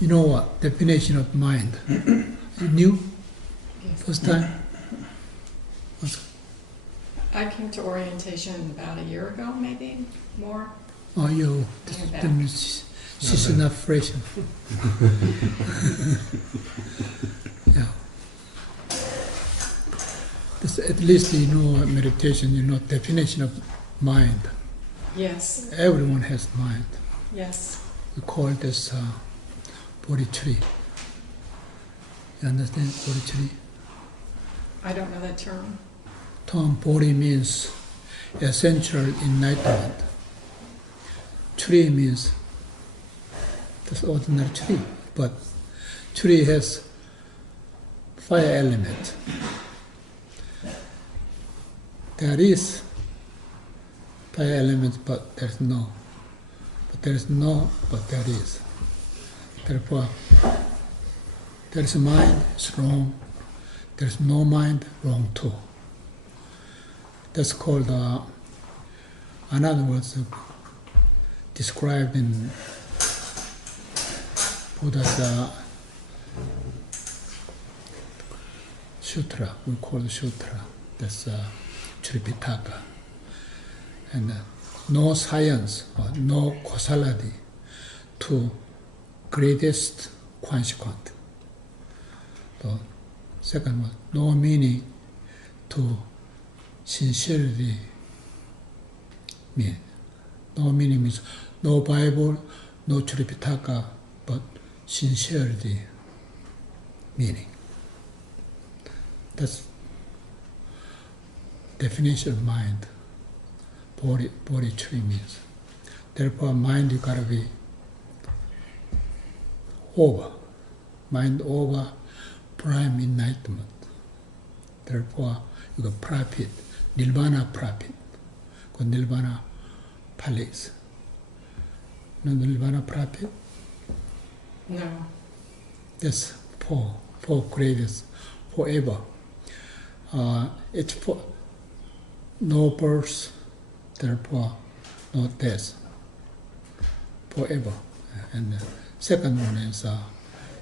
You know what? Definition of mind. You knew? First time? I came to orientation about a year ago, maybe more. Oh, you. She's enough fresh. Yeah. At least you know meditation, you know definition of mind. Yes. Everyone has mind. Yes. We call this Bodhi tree. You understand Bodhi tree? I don't know that term. Term Bodhi means essential enlightenment. Tree means this ordinary tree, but tree has 5 elements. There is 5 elements, but there's no. But there is no, but there is. Therefore, there is a mind, it's wrong. There is no mind, wrong too. That's called, in other words, described in Buddha's sutra. We call it sutra. That's Tripitaka. And no science or no causality to greatest consequence. The second one, no meaning to sincerity. No meaning means no Bible, no Tripitaka, but sincerity meaning. That's definition of mind. Bodhi tree means. Therefore, mind you gotta be over. Mind over prime enlightenment. Therefore, you got profit. Nirvana profit. Because Nirvana palace. No Nirvana profit? No. That's four greatest forever. It's for no birth, therefore no death. Forever. And the second one is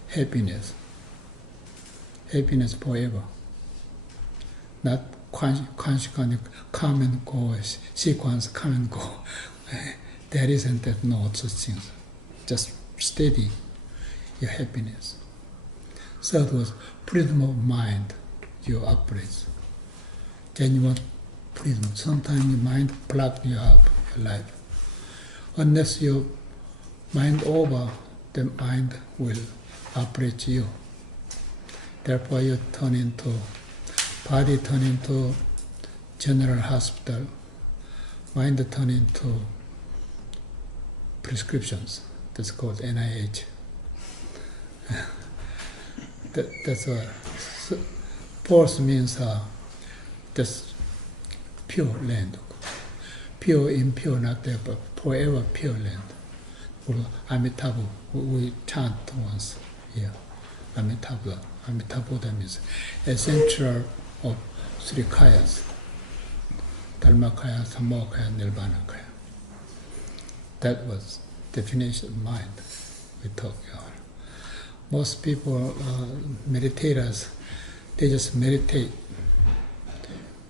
happiness. Happiness forever. Not consequently come and go, sequence come and go. There isn't that no such things. Just steady your happiness. Third was freedom of mind, you operate. Genuine freedom. Sometimes your mind block you up, your life. Unless your mind over, the mind will operate you. Therefore you turn into, body turn into general hospital, mind turn into prescriptions. That's called NIH. That's a fourth means that's pure land. Pure, impure, not there, but forever pure land. Amitabha, we chant once here. Amitabha. Amitabha means essential of 3 kayas. Dharmakaya, Sammokaya, Nirvanakaya. That was definition of mind we talked about. Most people, meditators, they just meditate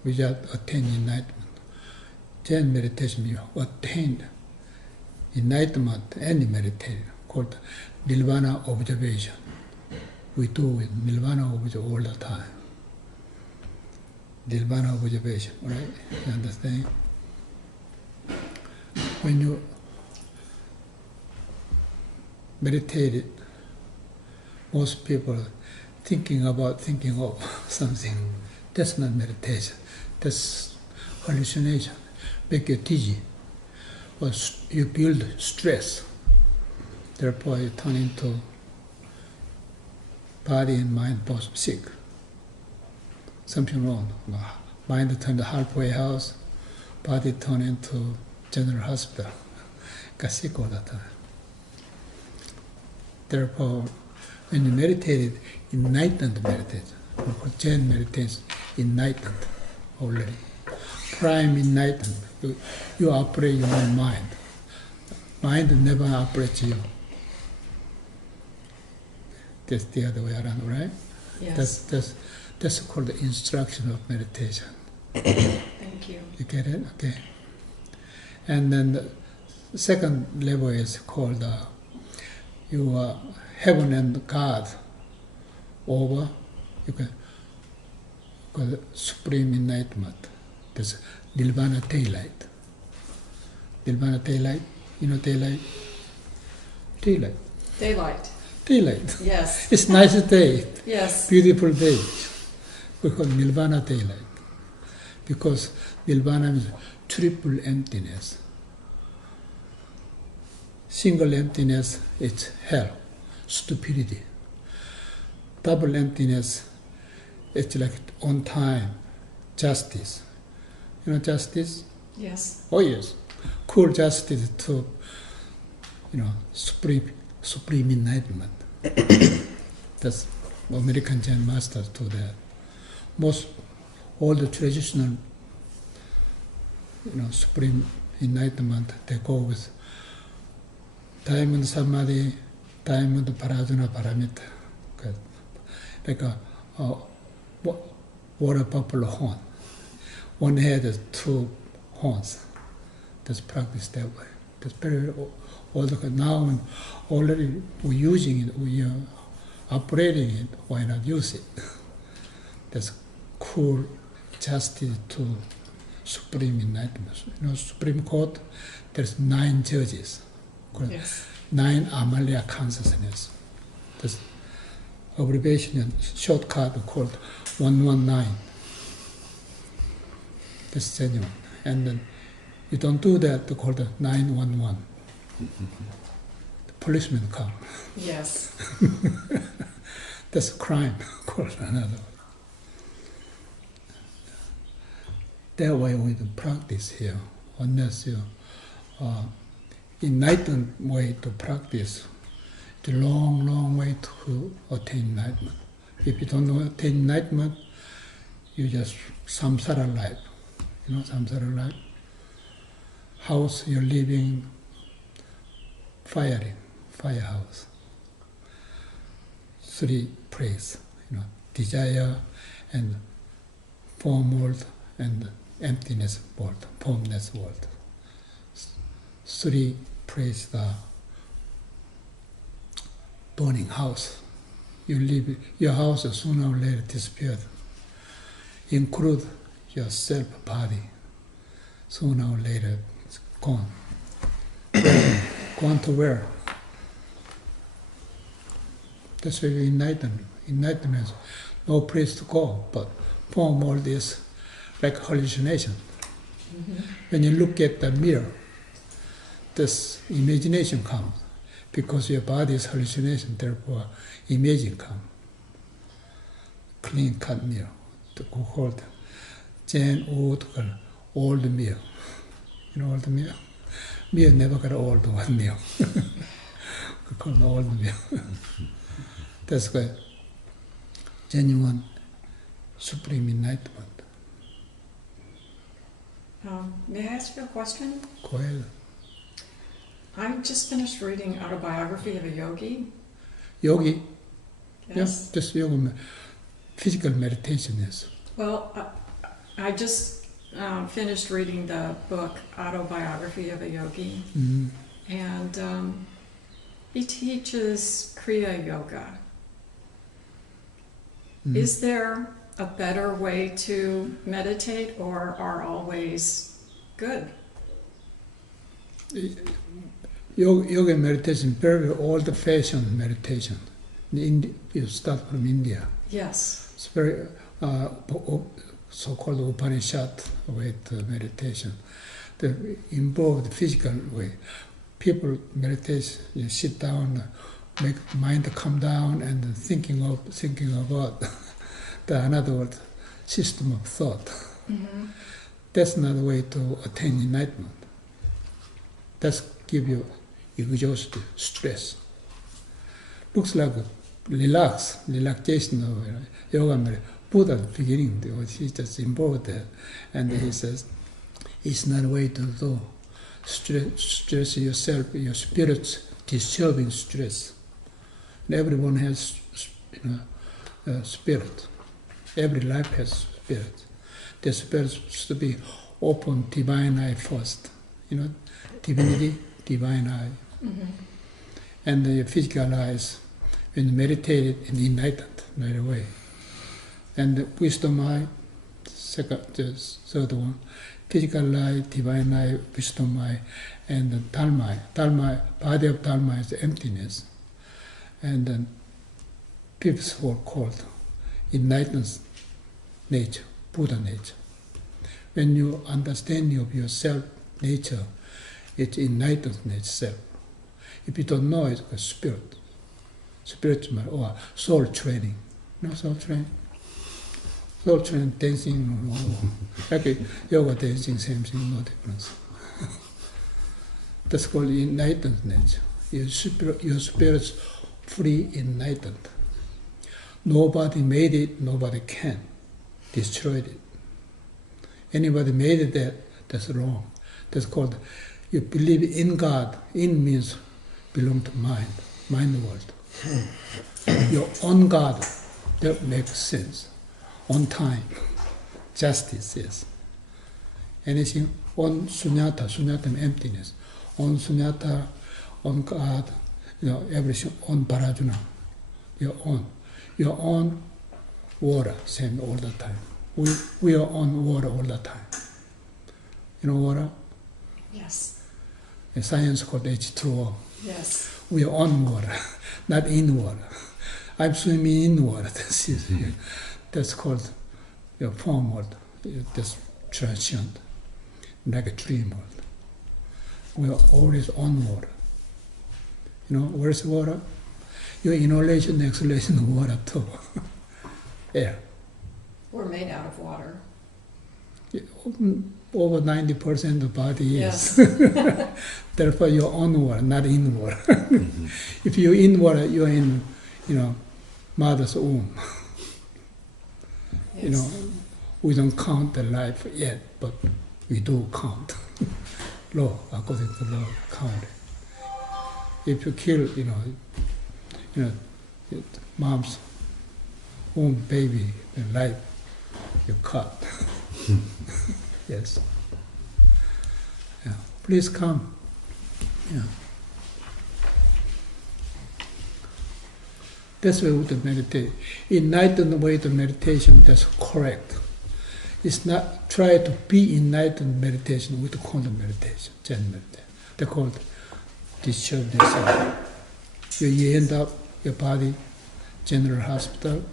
without attaining enlightenment. Zen meditation, you attain enlightenment, any meditation, called Nirvana observation. We do it, Nirvana observation all the time. Nirvana observation, right? You understand? When you meditate most people thinking of something. That's not meditation. That's hallucination. Make you dizzy. Or you build stress. Therefore, you turn into body and mind both sick. Something wrong. Mind turned to halfway house, body turned into general hospital. Got sick all the time. Therefore, when you meditated, enlightened meditation, Zen meditation, enlightened already. Prime enlightened. You operate your own mind. Mind never operates you. That's the other way around, right? Yes. That's called the instruction of meditation. Thank you. You get it? Okay. And then the second level is called your heaven and God over. You can call it supreme enlightenment. That's Nirvana daylight. Nirvana daylight. You know daylight? Daylight. Daylight. Daylight. Yes. It's nice day. Yes. Beautiful day. We call Nirvana daylight. Because Nirvana means triple emptiness. Single emptiness, it's hell, stupidity. Double emptiness, it's like on time, justice. You know justice? Yes. Oh yes. Cool justice to, supreme enlightenment. That's American Zen masters do that. All the traditional, supreme enlightenment, they go with diamond samadhi, diamond parajuna paramita. Like a water buffalo horn. One head has two horns. That's practiced that way. That's very old. Now already we're using it, we are operating it, why not use it? That's cool justice to supreme enlightenment. Supreme Court, there's 9 judges. Yes. 9 Amalia consciousness. That's abbreviation and shortcut called 119. That's genuine. And then you don't do that, they call it 911. The policeman come. Yes. That's a crime, called another. That way we don't practice here, unless you enlightened way to practice. It's a long, long way to attain enlightenment. If you don't attain enlightenment, you just samsara life. Samsara life. House you're living, firehouse. 3 praise, desire and form world and emptiness world, formless world. 3 praise the burning house. You live, your house sooner or later disappeared. Include your self body. Sooner or later it's gone. Gone to where? That's why you enlighten. Enlightenment is no place to go, but form world is like hallucination. Mm-hmm. When you look at the mirror, this imagination comes. Because your body is hallucination, therefore imaging comes. Clean cut mirror. To hold Zen would call old mirror. Old mirror? Mirror never got old one mirror. We call it old mirror. That's why genuine supreme enlightenment. May I ask you a question? Go ahead. I just finished reading Autobiography of a Yogi. Yogi? Yes. Yeah, just yoga. Physical meditation, yes. Well, I just finished reading the book Autobiography of a Yogi, Mm-hmm. and he teaches Kriya Yoga. Mm-hmm. Is there a better way to meditate, or are all ways good? Yoga meditation, very old-fashioned meditation. You start from India. Yes. It's very so-called Upanishad with meditation. They involve the physical way. People meditate, you sit down, make mind come down, and thinking about the another word, system of thought. Mm-hmm. That's not the way to attain enlightenment. That's give you exhausted stress. Looks like relaxation of yoga. Buddha at the beginning, he just involved that, and he says, it's not a way to do. Stress yourself, your spirit's disturbing stress. And everyone has, spirit. Every life has spirit. The spirit should be open, divine eye first. Divinity, divine eye. Mm-hmm. And the physical eyes, when meditated and enlightened right away. And the wisdom eye, the third one, physical eye, divine eye, wisdom eye, and the Dharma eye. Body of Dharma is emptiness. And then fifth were called enlightened nature, Buddha nature. When you understand of yourself nature, it's enlightened nature self. If you don't know, it's a spirit. Spiritual or soul training. Soul training? Soul training, dancing, like yoga dancing, same thing, no difference. That's called enlightened nature. Your spirit's free, enlightened. Nobody made it, nobody can. Destroyed it. Anybody made it, that's wrong. That's called, you believe in God. In means belong to mind world. Your own God, that makes sense. On time, justice, yes. Anything on sunyata means emptiness. On sunyata, on God, everything on parajuna. Your own water, same all the time. We are on water all the time. Water? Yes. In science called H2O. Yes. We are on water, not in water. I'm swimming in water. That's called your form world. That's transient, like a dream world. We are always on water. Where's water? Your inhalation, exhalation of water too. Air. We're made out of water. Over 90% of the body is. Yes. Therefore, you're on water, not in water. If you're in water, you're in, mother's womb. Yes. We don't count the life yet, but we do count. Law, according to law, count. If you kill, mom's womb baby, the life, you cut. Yes. Yeah. Please come. Yeah. That's why we meditate. Enlightened way to meditation, that's correct. It's not try to be enlightened meditation with quantum meditation, Zen meditation. They're called disturb yourself. You end up your body, general hospital,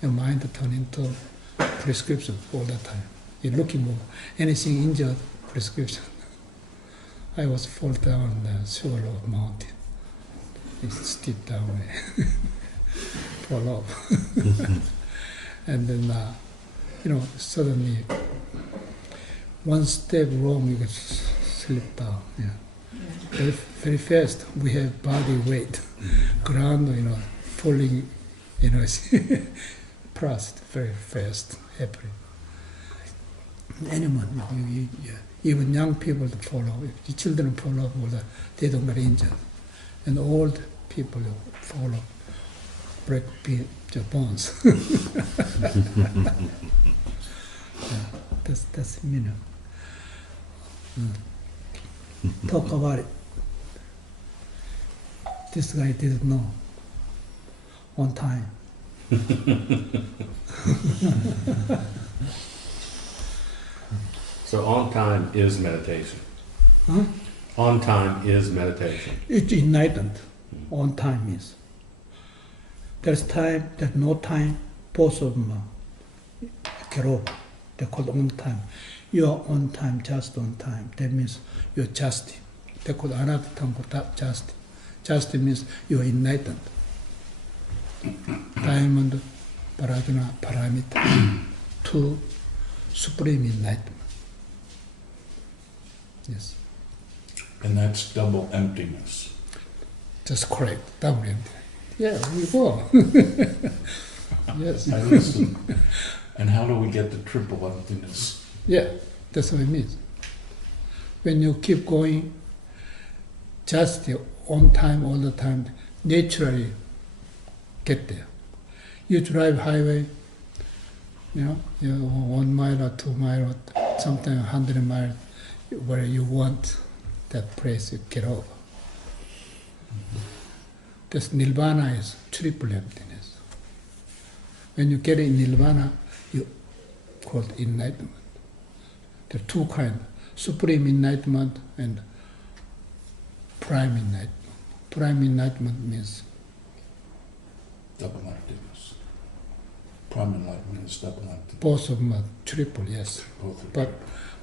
your mind turn into prescription all the time. You're looking for anything injured, prescription. I was fall down the shoulder of mountain. It's steep down, fall off. And then, suddenly, one step wrong, you get slip down. Yeah. Very, very fast. We have body weight, ground, falling, pressed very fast, happening. Anyone, even young people fall off. If the children fall off, they don't get injured. And old people fall off, break their bones. That's Talk about it. This guy didn't know. On time. So on time is meditation. Huh? On time is meditation. It's enlightened. On time is. There's time, there's no time, both of them get over. They're called on time. You're on time, just on time. That means you're just. They call another term called just. Just means you're enlightened. Diamond, Paradana, Paramita. Two, supreme enlightenment. Yes. And that's double emptiness. Just correct. Double empty. Yeah, we go. Yes. I listen. And how do we get to triple emptiness? Yeah, that's what it means. When you keep going, just on time, all the time, naturally get there. You drive highway, you 1 mile or 2 miles, or sometimes 100 miles, where you want that place, you get over. This Nirvana is triple emptiness. When you get in Nirvana, you call it enlightenment. There are two kinds, supreme enlightenment and prime enlightenment. Prime enlightenment means Double emptiness. Prime enlightenment is double emptiness. both of them are triple, yes. Both are But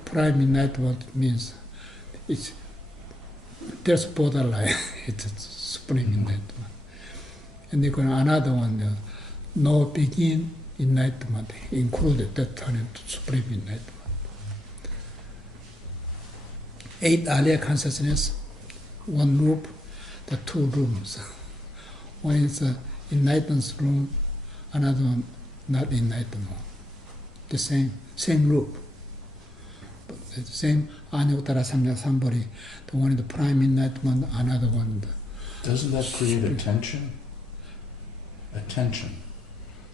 prime enlightenment means there's borderline. It's supreme enlightenment. And you got another one, no begin enlightenment included, that turn into supreme enlightenment. 8 alaya consciousness, one group, the 2 rooms. One is enlightened room, another one not enlightened one. The same group. But the same Anyuttara Samyak Sambhari, the one in the prime enlightenment, another one. Doesn't that create a tension? A tension.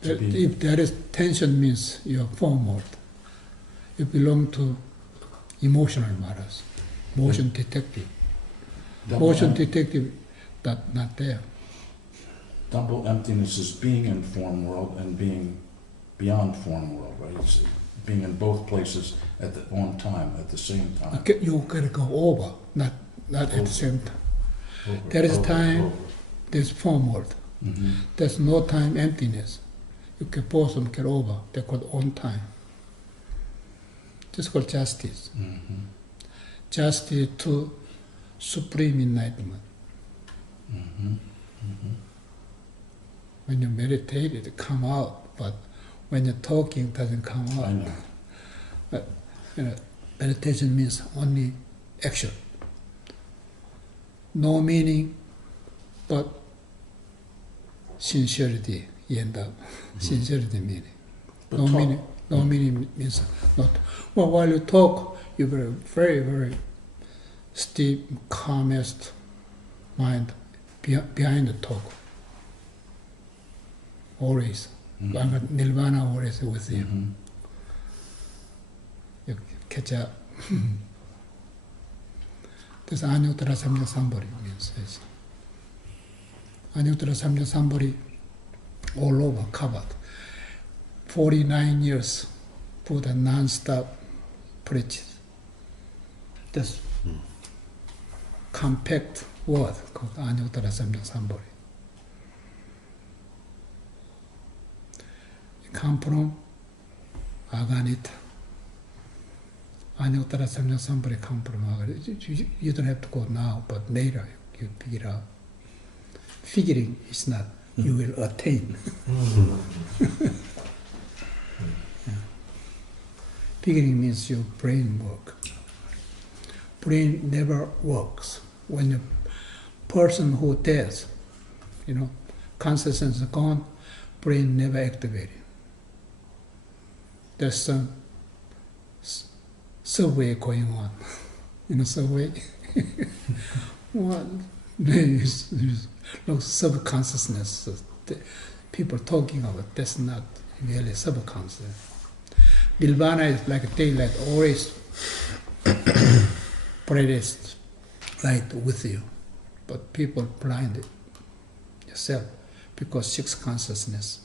To be If there is tension, means you are forward. You belong to emotional matters. Motion detective. double Motion em- detective, that not there. double emptiness is being in form world and being beyond form world, right? It's being in both places at the on time, at the same time. You gotta go over, not at the same time. Over, There is over, time. over. There's forward. Mhm. There's no time emptiness. You can both of them get over. They're called on time. This is called justice. Mhm. Justice to supreme enlightenment. Mhm. Mhm. When you meditate, it come out, but when you're talking, it doesn't come out. I know. Meditation means only action. No meaning, but sincerity. You end up sincerity meaning. But No talk- meaning. No meaning means not. Well, while you talk, you're very, very steep, calmest mind behind the talk. Always. Mhm. Nirvana always with you. Mhm. You catch up. This Anyuttara Samyak Sambhari means this. Anyuttara Samyak Sambhari all over covered. 49 years Buddha non-stop preaches. This compact word called Anyuttara Samyak Sambhari. It comes from Aganita. Anyuttara Samyak Sambhari comes from Aganita. You don't have to go now, but later you figure out. Figuring is not, you will attain. Yeah. Figuring means your brain work. Brain never works. When a person who dies, consciousness is gone, brain never activated. There's some survey going on. Survey. There's subconsciousness. People talking about that's not really subconscious. Nirvana is like daylight, always brightest light with you. But people blinded yourself because 6 consciousness.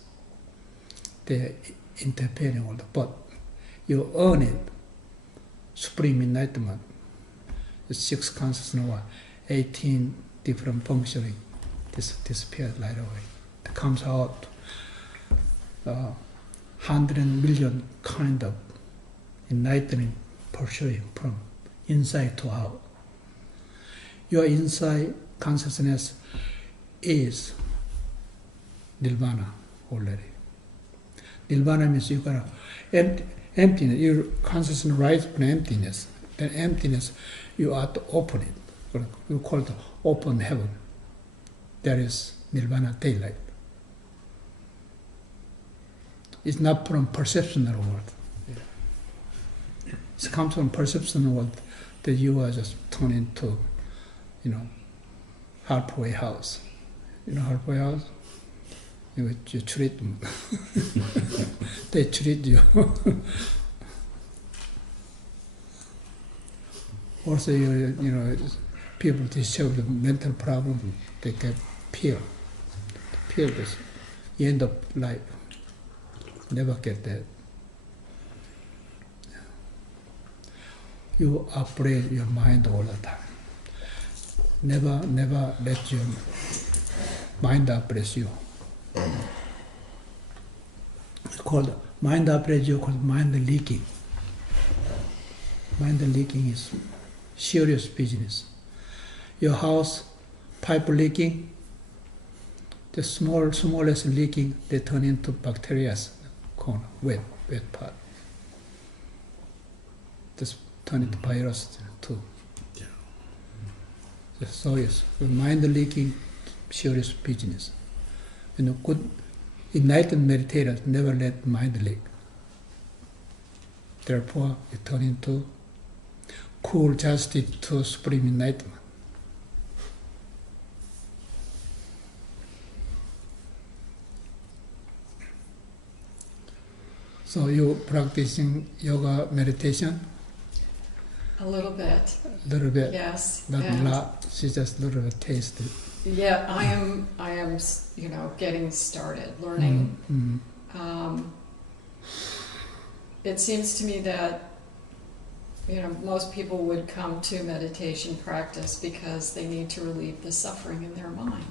They're interfering all the, but you earn it. Supreme enlightenment. The 6 consciousness, 18 different functioning disappeared right away. comes out 100 million kind of enlightening pursuing from inside to out. Your inside consciousness is Nirvana already. Nirvana means you got emptiness. Your consciousness rises from emptiness. Then emptiness, you are to open it. You call it open heaven. That is Nirvana daylight. It's not from perceptional world. It comes from perceptional world that you are just turned into, halfway house. Halfway house? You treat them. They treat you. Also, people discover the mental problem, they get pill. Pill is end of life. Never get that. You upgrade your mind all the time. Never let your mind oppress you. It's called mind oppress you, called mind leaking. Mind leaking is serious business. Your house pipe leaking, the smallest leaking, they turn into bacteria, corner, wet part. Just turn into virus too. Yeah. So yes, mind leaking, serious business. Good enlightened meditators never let mind leak. Therefore, it turns into cool justice to supreme enlightenment. So you practicing yoga meditation? A little bit. A little bit. Yes. Not a and lot. She just a little bit tasted. Yeah, I am, getting started learning. Mm-hmm. It seems to me that, most people would come to meditation practice because they need to relieve the suffering in their mind.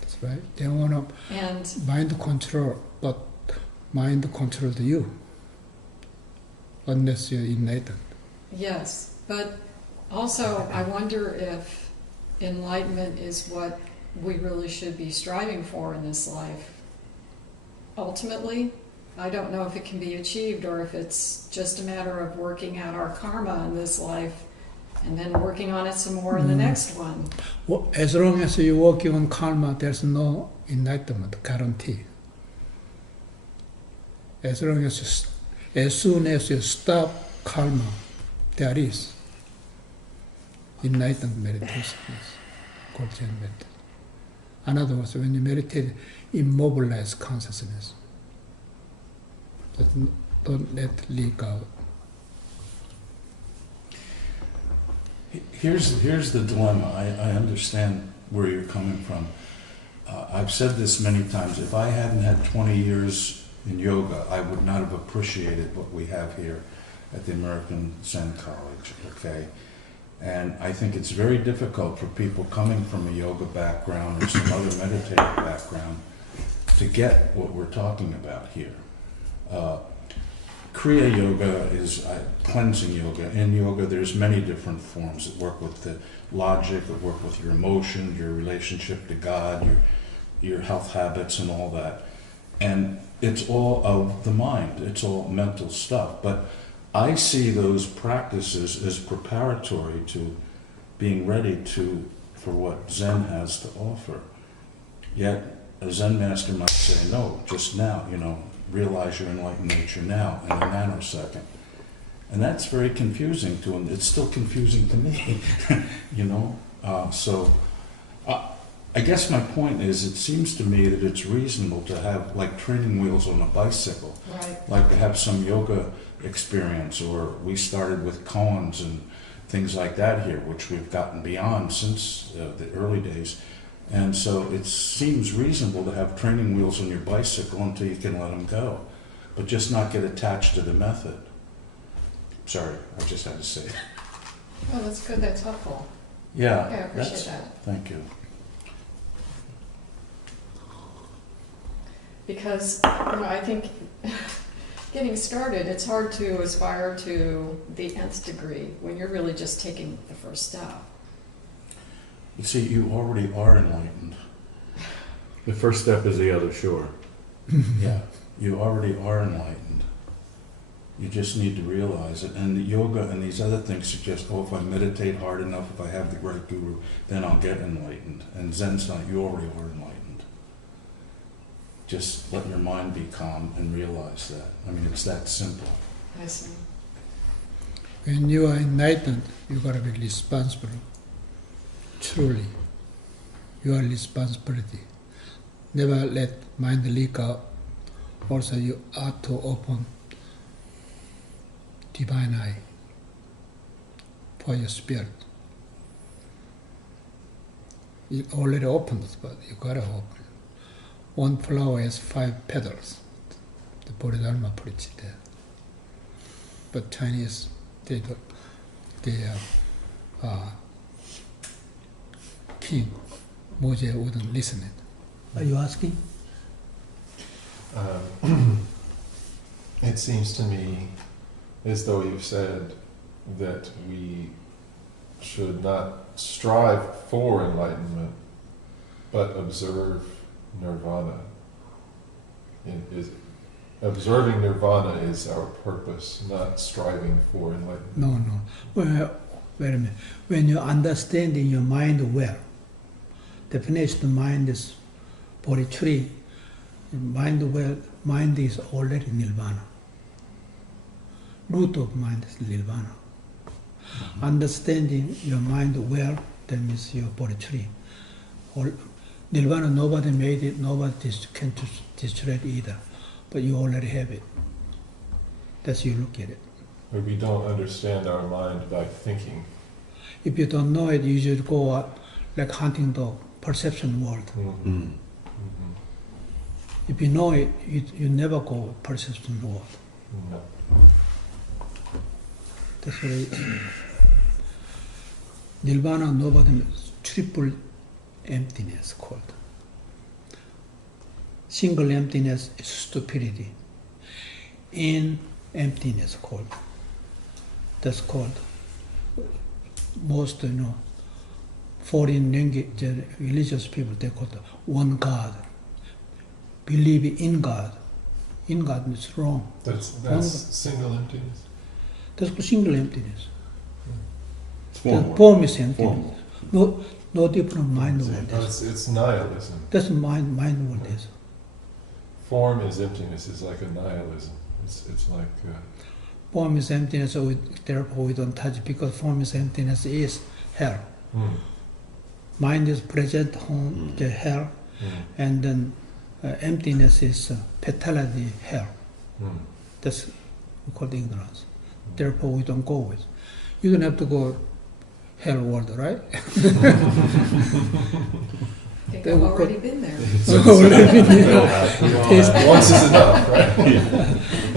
That's right. They want And to mind control, but mind controls you, unless you're enlightened. yes, but also I wonder if enlightenment is what we really should be striving for in this life. Ultimately, I don't know if it can be achieved or if it's just a matter of working out our karma in this life and then working on it some more in the next one. Well, as long as you're working on karma, there's no enlightenment guarantee. As soon as you stop karma, there is enlightened meditation. Called Zen meditation. In other words, when you meditate, immobilize consciousness. Don't let it leak out. Here's the dilemma. I understand where you're coming from. I've said this many times. If I hadn't had 20 years in yoga, I would not have appreciated what we have here at the American Zen College, okay? And I think it's very difficult for people coming from a yoga background or some other meditative background to get what we're talking about here. Kriya Yoga is cleansing yoga. In yoga, there's many different forms that work with the logic, that work with your emotion, your relationship to God, your health habits and all that. And it's all of the mind. It's all mental stuff. But I see those practices as preparatory to being ready for what Zen has to offer. Yet a Zen master might say, no, just now, realize your enlightened nature now in a nanosecond. And that's very confusing to him. It's still confusing to me, So I guess my point is, it seems to me that it's reasonable to have like training wheels on a bicycle. Right. Like to have some yoga experience, or we started with koans and things like that here, which we've gotten beyond since the early days. And so it seems reasonable to have training wheels on your bicycle until you can let them go, but just not get attached to the method. Sorry, I just had to say it. Oh, that's good. That's helpful. Yeah, I appreciate that. Thank you. Because, I think getting started, it's hard to aspire to the nth degree when you're really just taking the first step. You see, you already are enlightened. The first step is the other shore. Yeah, you already are enlightened. You just need to realize it. And the yoga and these other things suggest, oh, if I meditate hard enough, if I have the right guru, then I'll get enlightened. And Zen's not, you already are enlightened. Just let your mind be calm and realize that. I mean, it's that simple. I see. When you are enlightened, you got to be responsible. Truly, your responsibility. Never let mind leak out. Also, you ought to open divine eye for your spirit. It already opened, but you gotta open. One flower has 5 petals. The Bodhi-Dharma preached that. But Chinese, they king, Moje wouldn't listen it. Are you asking? It seems to me as though you've said that we should not strive for enlightenment, but observe nirvana. Observing nirvana is our purpose, not striving for enlightenment. No. Well, wait a minute. When you understand in your mind well, definition of mind is Bodhi tree. Mind is already nirvana. Root of mind is nirvana. Mm-hmm. Understanding your mind well, that means your Bodhi tree. Nirvana, nobody made it, nobody can destroy it either. But you already have it. That's you look at it. But we don't understand our mind by thinking. If you don't know it, you should go out like hunting dog, perception world. Mm-hmm. Mm-hmm. If you know it, you never go perception world. No. That's why Nirvana, nobody, triple emptiness called. Single emptiness is stupidity. In emptiness called. That's called. Most foreign language, religious people, they call it one God. Believe in God. In God means wrong. That's single emptiness. That's called single emptiness. It's The formal. form is emptiness. No different mind world. It's nihilism. That's mind world is. Form is emptiness. It's like a nihilism. It's like Form is emptiness, so therefore we don't touch, because form is emptiness is hell. Mind is present, home, the hell, and then emptiness is fatality, hell. That's we call ignorance. Therefore we don't go with. You don't have to go hell world, right? I think I've already been there. once is enough, right?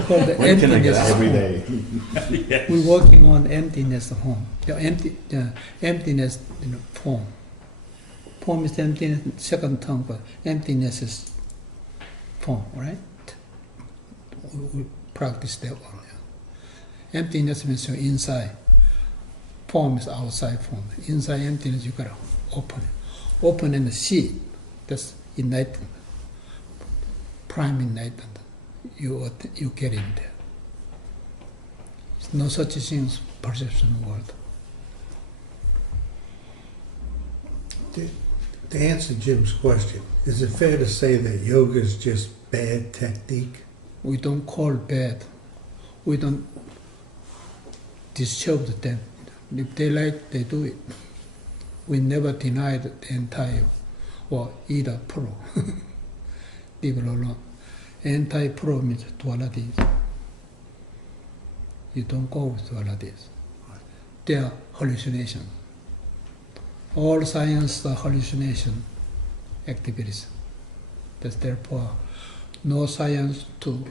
Called the When can I get emptiness every home. day? We're working on emptiness home. The emptiness form. Form is emptiness, second term, but emptiness is form, right? We practice that one. Yeah. Emptiness means you're inside. Form is outside form. Inside emptiness, you gotta open it. Open and see. That's enlightenment. Prime enlightenment. You get in there. There's no such thing as perception world. To answer Jim's question, is it fair to say that yoga is just bad technique? We don't call bad. We don't disturb them. If they like, they do it. We never denied the entire, or either pro. Leave it alone. Anti-pro means duality. You don't go with dualities. They are hallucination. All science are hallucination activities. That's therefore no science to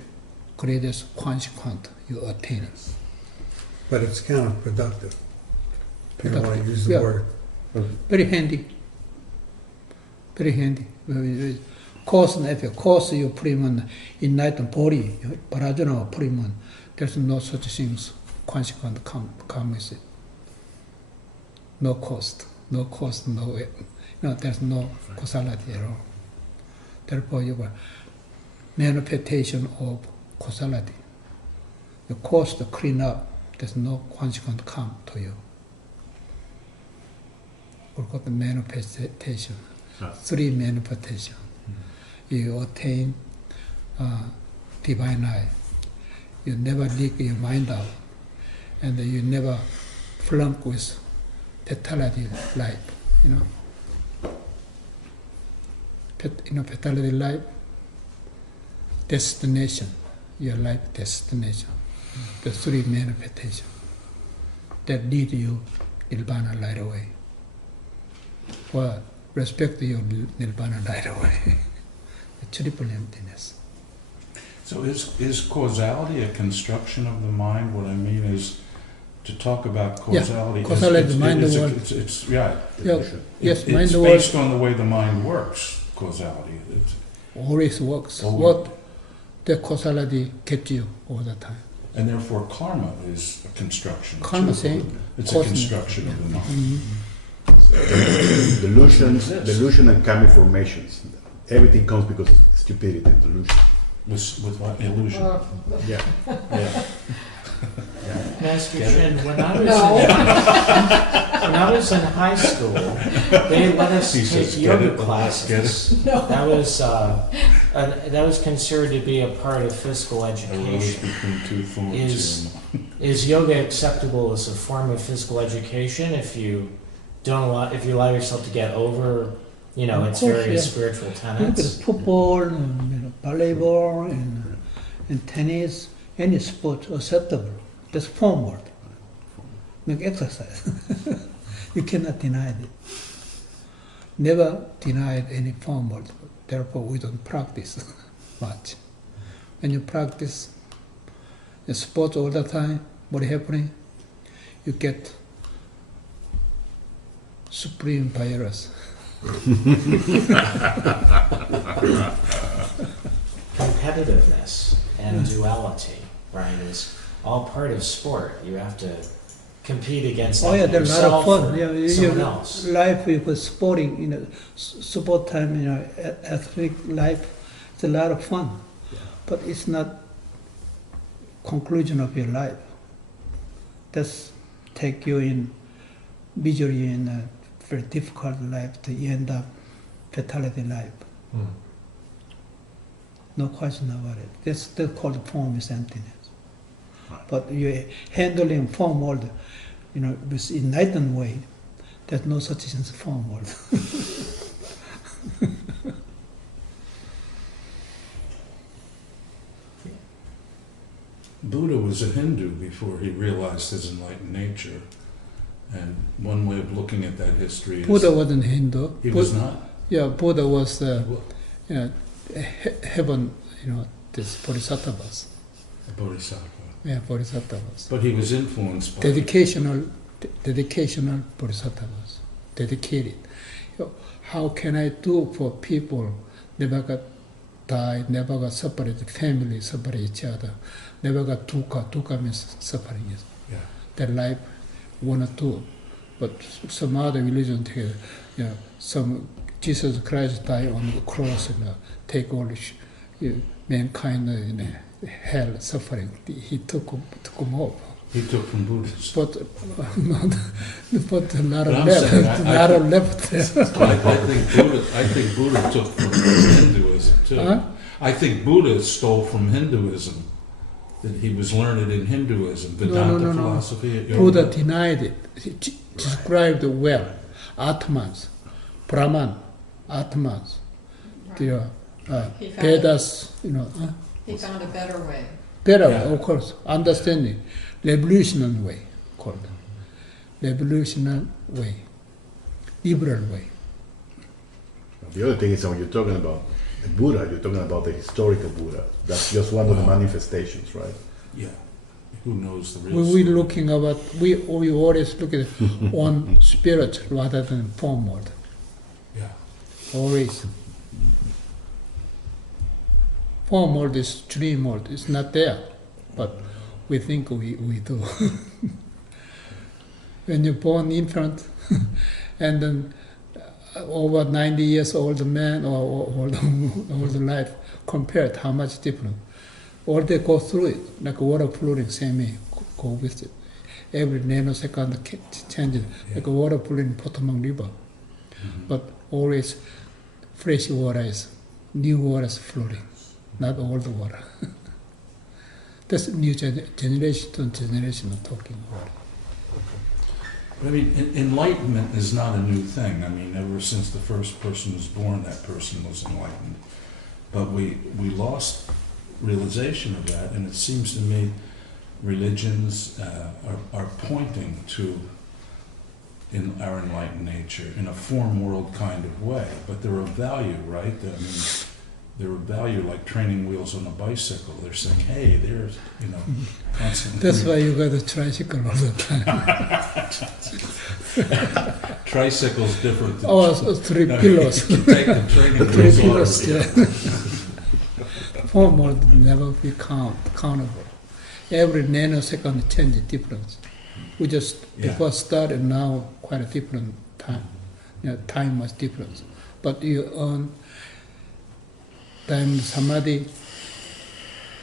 greatest consequence you attain. But it's counterproductive. I don't want to use the Yeah. word. Very handy. Very handy. cause and effect. Cause you put him on enlightened body, but Arjuna put him on. There's no such things. Consequent come with it. No cost, no cost, no. There's no causality at all. Therefore, you have manifestation of causality. The cost to clean up. There's no consequent come to you. We call the manifestation. Three manifestation. You attain divine eye. You never leak your mind out, and you never flunk with fatality life. Fatality life, destination, your life destination. The three manifestations that lead you Nirvana right away. Well, respect your Nirvana right away. The triple emptiness. So is causality a construction of the mind? What I mean is, to talk about causality, causality is mind world. It's mind world. Based on the way the mind works, causality. Always works. What the causality gets you all the time. And therefore karma is a construction. Karma too. same. It's a construction of the mind. Delusion and karmic formations. Everything comes because of stupidity and delusion. With what? Illusion. Yeah. Master Shin, when I No. was in high school, they let us He take says, yoga "Get it, classes. get it." That was considered to be a part of physical A rose education. between two thorns. Is yoga acceptable as a form of physical education if you allow yourself to get over, Of its course, various yeah. spiritual Look tenets? at football, and, volleyball, and tennis, any sport acceptable. That's form word. Like exercise. You cannot deny it. Never denied any form word. Therefore, we don't practice much. When you practice the sport all the time, what happening? You get supreme virus. Competitiveness and duality, right, is all part of sport. You have to compete against There's a lot of yourself fun. or someone else. Life with sporting, sport time, athletic life, it's a lot of fun. But it's not conclusion of your life. That's take you in misery in a very difficult life to end up fatality life. No question about it. That's called formless emptiness. But you're handling form world, with enlightened way, there's no such thing as form world. Buddha was a Hindu before he realized his enlightened nature. And one way of looking at that history is... Buddha wasn't Hindu. He was not? Yeah, Buddha was, heaven, this bodhisattvas. A bodhisattva. Yeah, bodhisattvas. But he was influenced by... Dedicational bodhisattvas. Dedicated. How can I do for people never got died, never got separated, family separate each other, never got dukkha. Dukkha means suffering. Yeah. Their life want to do. But some other religion take, some Jesus Christ died on the cross and take all mankind in hell suffering. He took them off. He took from Buddhists. But a lot But of I'm left. saying, A lot of left. I think Buddha took from Hinduism too. Huh? I think Buddha stole from Hinduism. That he was learned in Hinduism, Vedanta philosophy. Buddha denied it. He described well. Atmans, Brahman, Atmans, He found Vedas, He found a better way. better, Yeah. of course, understanding. Revolutionary way, called. Revolutionary way. Liberal way. The other thing is when you're talking about the Buddha, you're talking about the historical Buddha. That's just one of the manifestations, right? Yeah. Who knows the real When story? we're looking about, we always look at on spirit rather than form world. Yeah. Always. form world is dream world. It's not there, but we think we do. When you're born infant, and then over 90 years old man or older life, compared how much different. All they go through it, like water flowing, same way, go with it. Every nanosecond changes, like water flowing Potomac River. But always fresh water is, new water is flowing, not old water. That's new generation to generation of talking about it. But I mean, enlightenment is not a new thing. I mean, ever since the first person was born, that person was enlightened. But we lost realization of that, and it seems to me religions are pointing to in our enlightened nature in a form world kind of way. But they're of value, right? I mean, they're of value like training wheels on a bicycle. They're saying, hey, there's, constantly. That's why you got a tricycle all the time. Tricycle's different than... Oh, so three pillows. You can take the training Three wheels pillows, off. yeah. Form world never be countable. Every nanosecond change is different. We just, before started, now quite a different time. Time was different. But you earn time samadhi,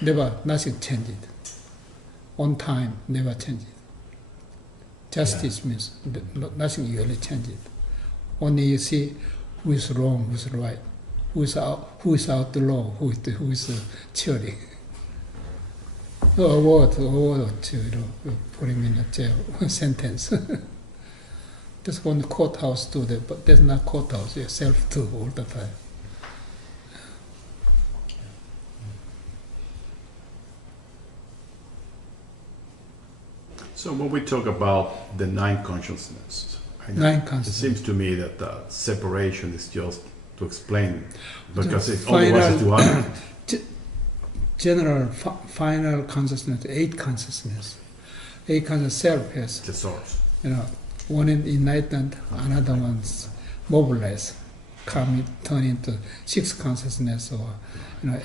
never, nothing changed. On time, never changed. Justice means nothing really changed. Only you see who is wrong, who is right, who is out the law, who is cheating. Award to put him in a jail sentence. Just go in the courthouse do that, but there's not courthouse. You self do all the time. So when we talk about the nine consciousness, it seems to me that separation is just to explain, because it otherwise it's too hard. General final consciousness, eight consciousness self has The source. One is enlightened, another one's mobilized, turn into six consciousness or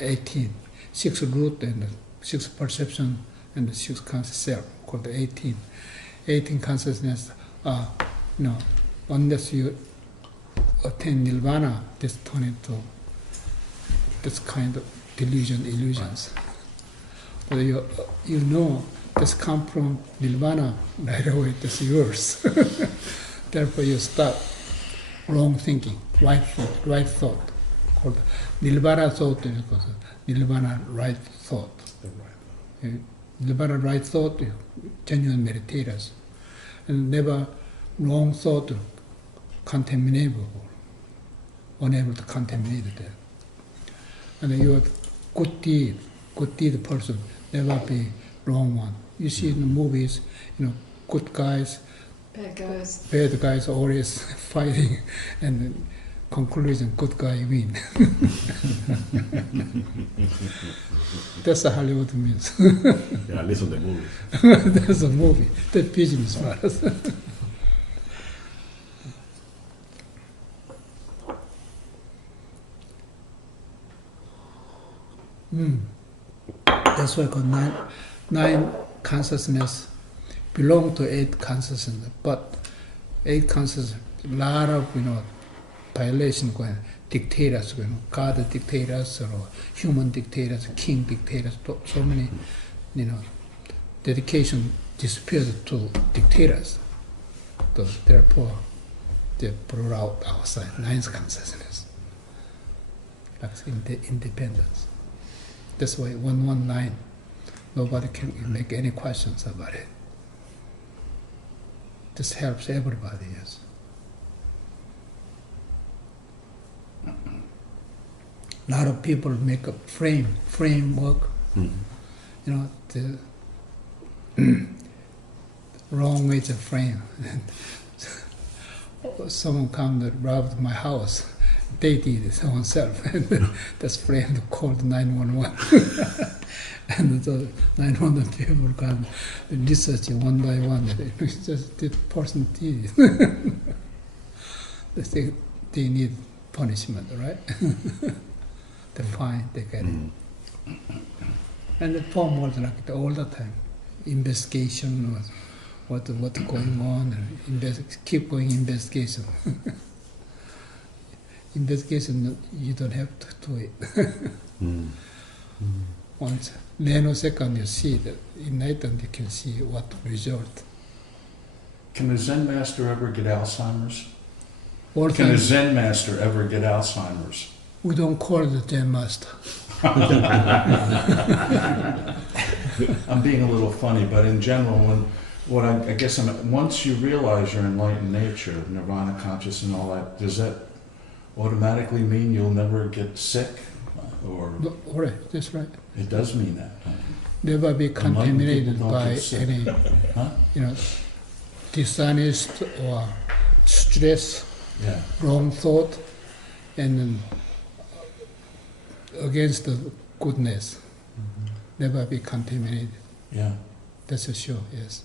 18, six root and six perception and the six conscious self called 18. 18 consciousness are unless you attain nirvana, this turn into this kind of illusions. But you know this come from nirvana right away, this is yours. Therefore you start wrong thinking, right thought, called nirvana thought, because nirvana right thought. Nirvana right thought, genuine meditators, and never wrong thought, contaminable, unable to contaminate it. And your good deed person, never be wrong one. You see in the movies, good guys, bad guys always fighting, and conclusion, good guy win. That's what Hollywood means. Yeah, at least on the movies. That's a movie. That's business for us. That's why called nine consciousness belong to eight consciousness, but eight consciousness, a lot of violation going, dictators, God dictators or human dictators, king dictators, so many, dedication disappeared to dictators. So therefore, they brought out outside ninth consciousness. That's independence. That's why 119, nobody can make any questions about it. This helps everybody, yes. A lot of people make a framework, the wrong way to frame. Someone come and robbed my house. They did it themselves, and that's framed called 911. And the 911 people come researching one by one. Just the person did it. They think they need punishment, right? The fine, they get it. And the form was like all the time. Investigation was what's going on, and keep going investigation. Investigation, you don't have to do it. Once nanosecond you see that enlightened, you can see what result. Can a Zen master ever get Alzheimer's? All Can a time, Zen master ever get Alzheimer's? we don't call the Zen master. I'm being a little funny, but in general, once you realize your enlightened nature, nirvana conscious and all that, does that automatically mean you'll never get sick? Or No, all right, that's right. it does mean that. Never be contaminated people don't by get sick. any, Huh? dishonest or stress, Yeah. wrong thought, and then against the goodness. Never be contaminated. Yeah. That's for sure, yes.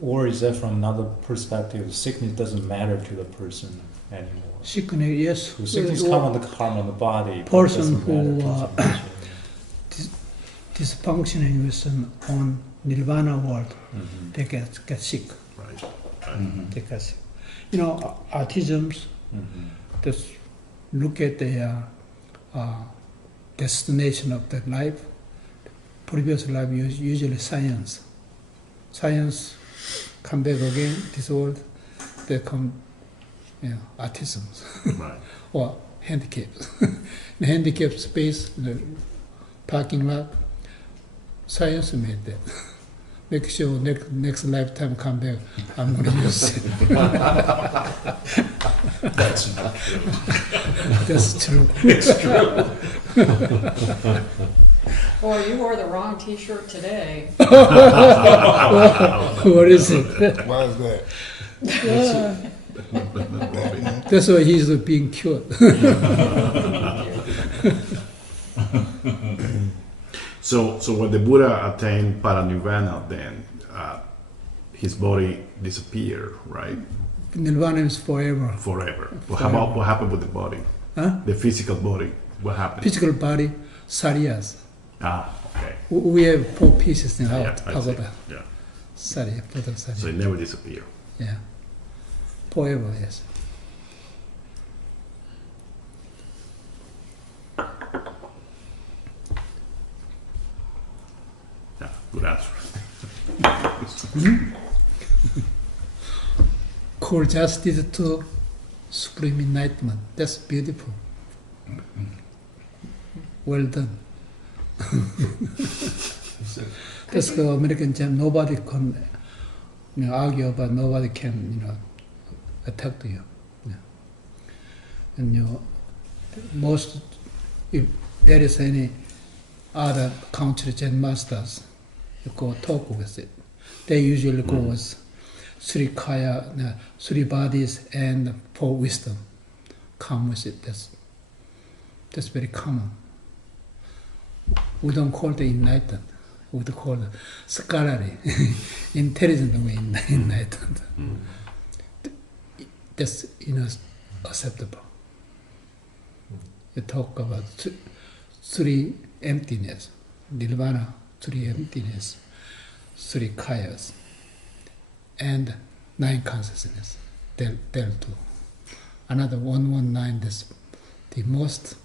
Or is that from another perspective? Sickness doesn't matter to the person anymore. Sickness, yes. So sickness comes on the body. but Person doesn't matter who, to the person. Dysfunctioning with on Nirvana world, Mhm. they get sick. Right. Mhm. They get sick. Autisms, Mhm. just look at their destination of their life. Previous life usually science. Science come back again, this world, they come, autisms Right. or handicaps. In handicap space, the parking lot, science made that. Make sure next lifetime come back, I'm going to use it. That's not true. That's true. It's true. Boy, you wore the wrong T-shirt today. What is it? Why is that? That's why he's being cured. So when the Buddha attained paranirvana, then his body disappeared, right? Nirvana is forever. Forever. But how about what happened with the body? Huh? The physical body, what happened? Physical body, saryas. Okay. We have 4 pieces in our Yeah, I see. pagoda. Yeah. Sarya, Buddha Sarya. So it never disappeared. Yeah. Forever, yes. Yeah, good answer. Call justice to supreme enlightenment. That's beautiful. Well done. That's the American gem. Nobody can argue about, nobody can attack to you. Yeah. And most, if there is any other country Zen masters, you go talk with it. They usually go with 3 kaya, 3 bodies and 4 wisdom. Come with it. That's very common. We don't call it enlightened. We call it scholarly, intelligent way enlightened. That's acceptable. You talk about 3 emptiness, nirvana, 3 emptiness, 3 kayas, and 9 consciousness. Del 2. Another 119. That's the most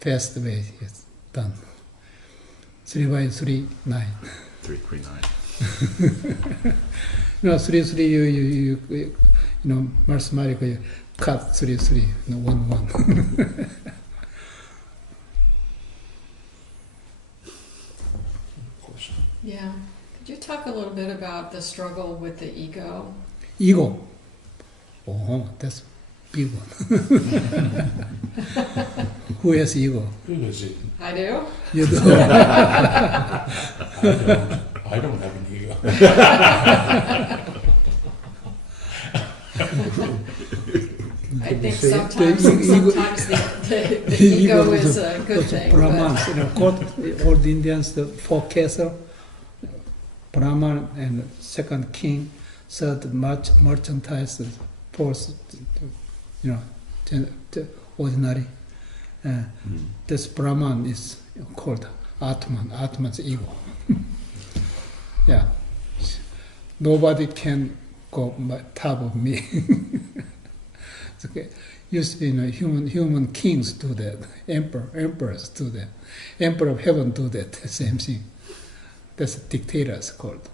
fast way it's done. 3 by 3, 9. 339. 3, 3, you mathematically cut 3, 3, 1, 1. Yeah. Could you talk a little bit about the struggle with the ego? Ego. Oh, that's big one. Who has ego? Who is it? I do. You do. I don't have an ego. I think say it? sometimes The ego- the ego is a good those thing. Brahmans, but- quote all the Indians, the 4 castle, Brahman and second king, third merchandise, fourth, ordinary. This Brahman is called Atman, Atman's ego. Yeah. Nobody can go top of me. It's okay. Used to be, human kings do that. Emperors do that. Emperor of heaven do that. Same thing. That's dictators called.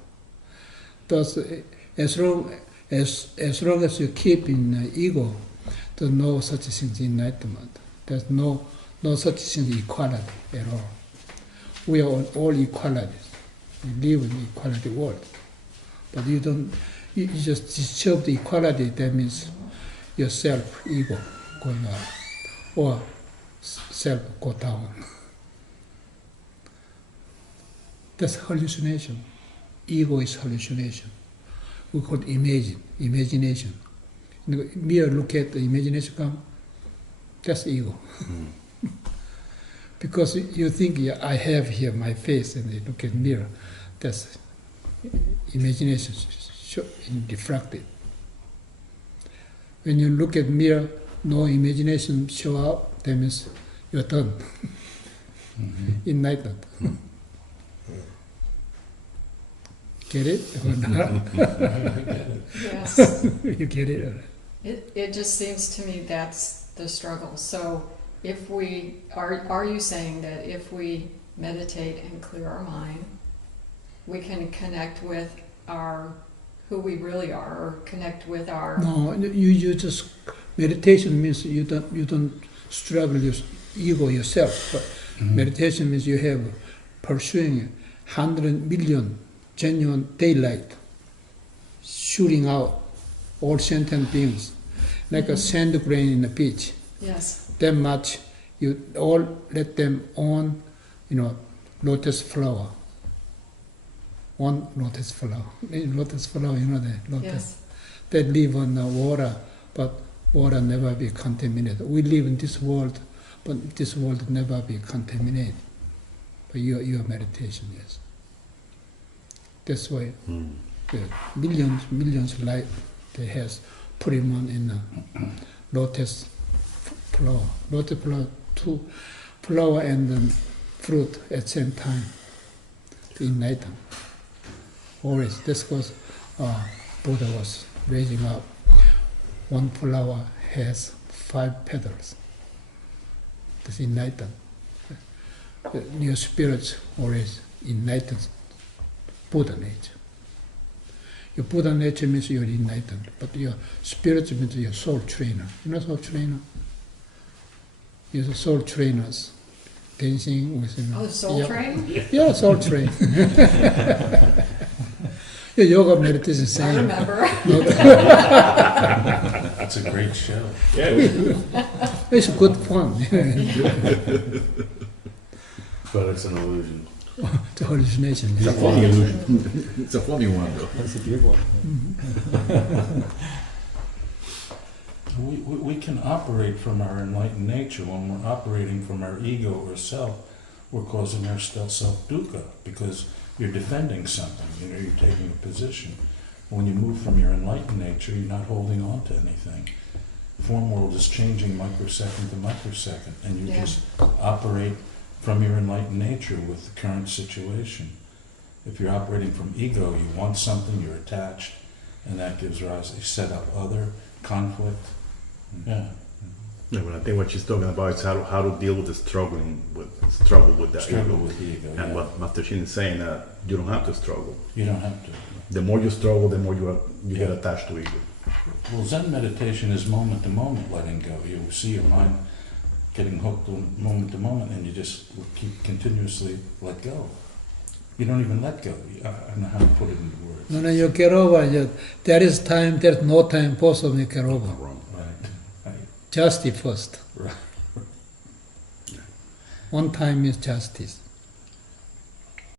Thus, as long as you keep in ego, there's no such thing as enlightenment. There's no such thing as equality at all. We are all equalities. We live in the equality world. But you just disturb the equality, that means your self, ego, going up, or self go down. That's hallucination. Ego is hallucination. We call it imagination. Mere look at the imagination come, that's ego. Because you think, I have here my face, and you look at mirror, that's imagination diffracted. When you look at mirror, no imagination show up, that means you're done. Enlightened. Get it or not? Yes. You get it? It just seems to me that's the struggle. So if we, are you saying that if we meditate and clear our mind, we can connect with who we really are, or connect with our... No, you just, meditation means you don't struggle your ego yourself, but meditation means you have pursuing 100 million genuine daylight, shooting out all sentient beings, like a sand grain in the beach. Yes. That much, you all let them on, lotus flower. One lotus flower. Lotus flower, the lotus. Yes. They live on the water, but water never be contaminated. We live in this world, but this world never be contaminated. But your meditation, yes. That's why the millions of light they has put him on in a lotus flower. Lotus flower, two flower and fruit at the same time to enlighten. Always, that's because Buddha was raising up. One flower has 5 petals. That's enlightened. Your spirit always enlightens Buddha nature. Your Buddha nature means you're enlightened, but your spirit means you're soul trainer. You know soul trainer? You're the soul trainers. Dancing with soul train? Yeah, soul train. Your yoga meditation is I remember. That's a great show. Yeah. It's good fun. But it's an illusion. It's a hallucination. It's a funny illusion. It's a funny one, though. That's a big one. We can operate from our enlightened nature. When we're operating from our ego or self, we're causing our self-dukkha, because you're defending something, you're taking a position. When you move from your enlightened nature, you're not holding on to anything. Form world is changing microsecond to microsecond, and you just operate from your enlightened nature with the current situation. If you're operating from ego, you want something, you're attached, and that gives rise, you set up other conflict. Yeah. Yeah, but I think what she's talking about is how to deal with the struggle with that Struggle ego. with the ego. And what Master Shin is saying, that you don't have to struggle. You don't have to. The more you struggle, the more you get attached to ego. Well, Zen meditation is moment to moment letting go. You see your mind getting hooked on moment to moment, and you just keep continuously let go. You don't even let go. I don't know how to put it into words. No, you get over it. There is time, there's no time, both of you get over. Right. Justice first. Right. One time is justice.